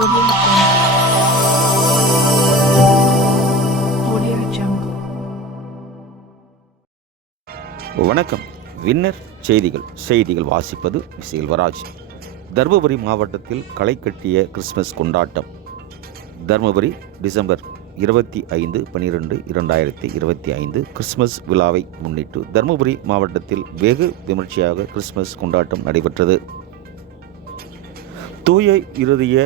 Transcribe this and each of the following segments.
Audio Jungle. வணக்கம். Winner செய்திகள் வாசிப்பது செல்வராஜ். தருமபுரி மாவட்டத்தில் களை கட்டிய கிறிஸ்துமஸ் கொண்டாட்டம். தருமபுரி டிசம்பர் 25/12/2025 கிறிஸ்துமஸ் விழாவை முன்னிட்டு தருமபுரி மாவட்டத்தில் வெகு விமர்சையாக கிறிஸ்துமஸ் கொண்டாட்டம் நடைபெற்றது. தூய இருதய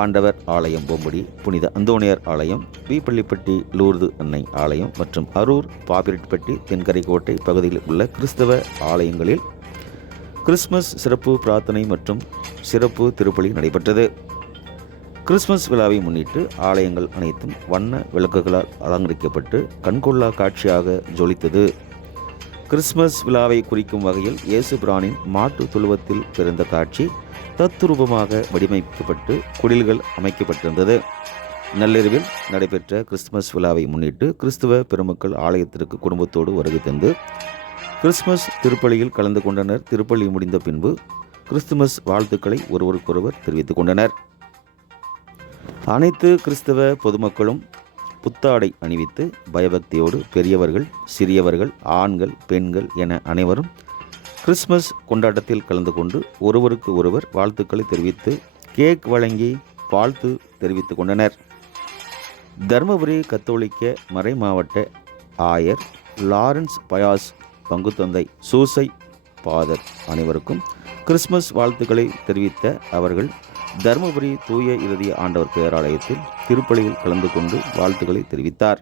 ஆண்டவர் ஆலயம் பொம்படி, புனித அந்தோணியார் ஆலயம், பள்ளிப்பட்டி லூர்து அன்னை ஆலயம் மற்றும் அரூர் பாப்பிரெட்டிப்பட்டி தென்கரைக்கோட்டை பகுதியில் உள்ள கிறிஸ்தவ ஆலயங்களில் கிறிஸ்துமஸ் சிறப்பு பிரார்த்தனை மற்றும் சிறப்பு திருப்பலி நடைபெற்றது. கிறிஸ்துமஸ் விழாவை முன்னிட்டு ஆலயங்கள் அனைத்தும் வண்ண விளக்குகளால் அலங்கரிக்கப்பட்டு கண்கொள்ளா காட்சியாக ஜொலித்தது. கிறிஸ்துமஸ் விழாவை குறிக்கும் வகையில் இயேசு பிரானின் மாட்டு தொழுவத்தில் பிறந்த காட்சி தத்துரூபமாக வடிவமைக்கப்பட்டு குடில்கள் அமைக்கப்பட்டிருந்தது. நள்ளிரவில் நடைபெற்ற கிறிஸ்துமஸ் விழாவை முன்னிட்டு கிறிஸ்துவ பெருமக்கள் ஆலயத்திற்கு குடும்பத்தோடு வருகை தந்து கிறிஸ்துமஸ் திருப்பலியில் கலந்து கொண்டனர். திருப்பலி முடிந்த பின்பு கிறிஸ்துமஸ் வாழ்த்துக்களை ஒருவருக்கொருவர் தெரிவித்துக் கொண்டனர். அனைத்து கிறிஸ்தவ பொதுமக்களும் புத்தாடை அணிவித்து பயபக்தியோடு பெரியவர்கள், சிறியவர்கள், ஆண்கள், பெண்கள் என அனைவரும் கிறிஸ்துமஸ் கொண்டாட்டத்தில் கலந்து கொண்டு ஒருவருக்கு ஒருவர் வாழ்த்துக்களை தெரிவித்து கேக் வழங்கி வாழ்த்து தெரிவித்துக் கொண்டனர். தருமபுரி கத்தோலிக்க மறை மாவட்ட ஆயர் லாரன்ஸ் பயாஸ் பங்குத்தந்தை சூசை பாதர் அனைவருக்கும் கிறிஸ்துமஸ் வாழ்த்துக்களை தெரிவித்த அவர்கள் தருமபுரி தூய இருதய ஆண்டவர் பேராலயத்தில் திருப்பலியில் கலந்து கொண்டு வாழ்த்துக்களை தெரிவித்தார்.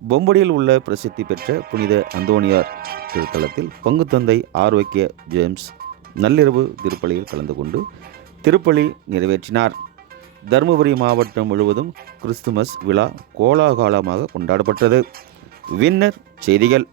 பொம்படியில் உள்ள பிரசித்தி பெற்ற புனித அந்தோணியார் திருத்தலத்தில் பங்குத்தந்தை ஆரோக்கிய ஜேம்ஸ் நள்ளிரவு திருப்பலியில் கலந்து கொண்டு திருப்பலி நிறைவேற்றினார். தருமபுரி மாவட்டம் முழுவதும் கிறிஸ்துமஸ் விழா கோலாகலமாக கொண்டாடப்பட்டது. வின்னர் செய்திகள்.